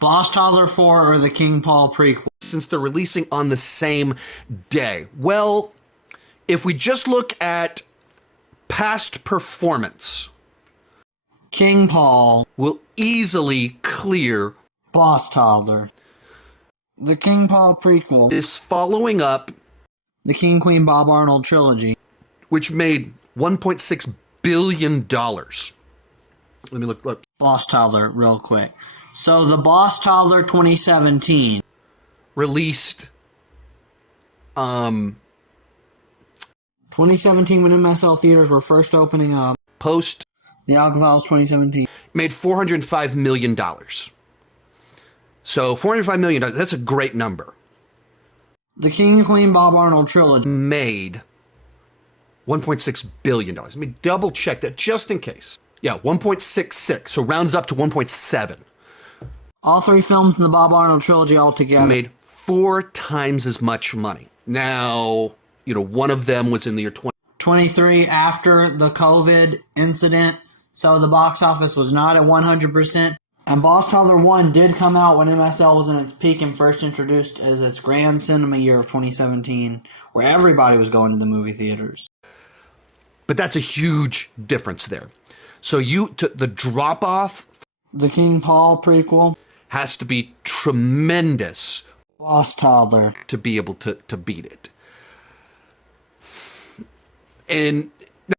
Boss Toddler 4 or the King Paul prequel? Since they're releasing on the same day. Well, if we just look at past performance, King Paul will easily clear Boss Toddler. The King Paul prequel is following up the King Queen Bob Arnold trilogy, which made $1.6 billion. Let me look. Boss Toddler, real quick. So the Boss Toddler 2017 released 2017 when MSL theaters were first opening up. Post The Alcavals 2017 made $405 million. So $405 million, that's a great number. The King and Queen Bob Arnold trilogy Made $1.6 billion. Let me double check that just in case. Yeah, 1.66. So rounds up to 1.7. All three films in the Bob Arnold trilogy altogether Made 4 times as much money. Now, one of them was in the year 23 after the COVID incident, so the box office was not at 100%. And Boss Toddler 1 did come out when MSL was in its peak and first introduced as its grand cinema year of 2017, where everybody was going to the movie theaters. But that's a huge difference there. So the drop-off, The King Paul prequel, has to be tremendous Boss Toddler to be able to beat it. And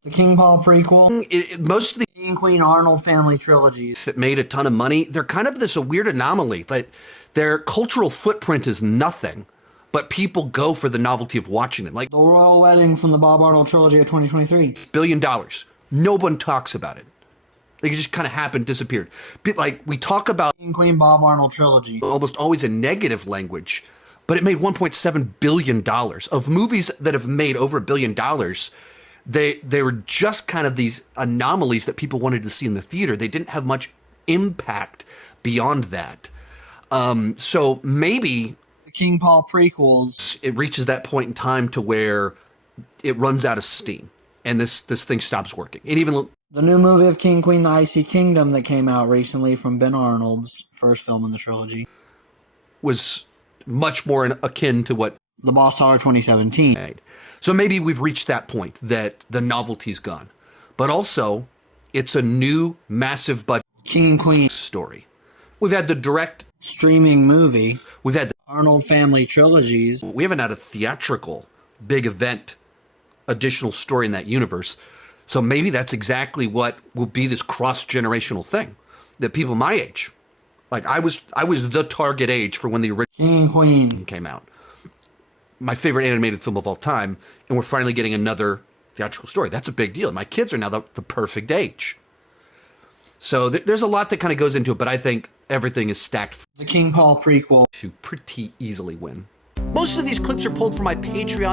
the King Paul prequel, most of the King and Queen Arnold family trilogies that made a ton of money, they're kind of a weird anomaly. Like, their cultural footprint is nothing, but people go for the novelty of watching them. Like The Royal Wedding from the Bob Arnold trilogy of 2023. $1 billion. No one talks about it. Like, it just kind of happened, disappeared. Like, we talk about King and Queen Bob Arnold trilogy. almost always in negative language, but it made $1.7 billion. Of movies that have made over $1 billion, they were just kind of these anomalies that people wanted to see in the theater. They didn't have much impact beyond that. So maybe The King Paul prequels, it reaches that point in time to where it runs out of steam and this thing stops working. And even the new movie of King Queen, The Icy Kingdom, that came out recently from Ben Arnold's first film in the trilogy, was much more akin to what The Boss Toddler 2017. made. So maybe we've reached that point that the novelty's gone. But also, it's a new, massive budget King and Queen story. We've had the direct streaming movie. We've had the Arnold family trilogies. We haven't had a theatrical, big event, additional story in that universe. So maybe that's exactly what will be this cross-generational thing. That people my age, like I was the target age for when the original King and Queen came out. My favorite animated film of all time, and we're finally getting another theatrical story. That's a big deal. My kids are now the perfect age. So there's a lot that kind of goes into it, but I think everything is stacked The King Paul prequel to pretty easily win. Most of these clips are pulled from my Patreon.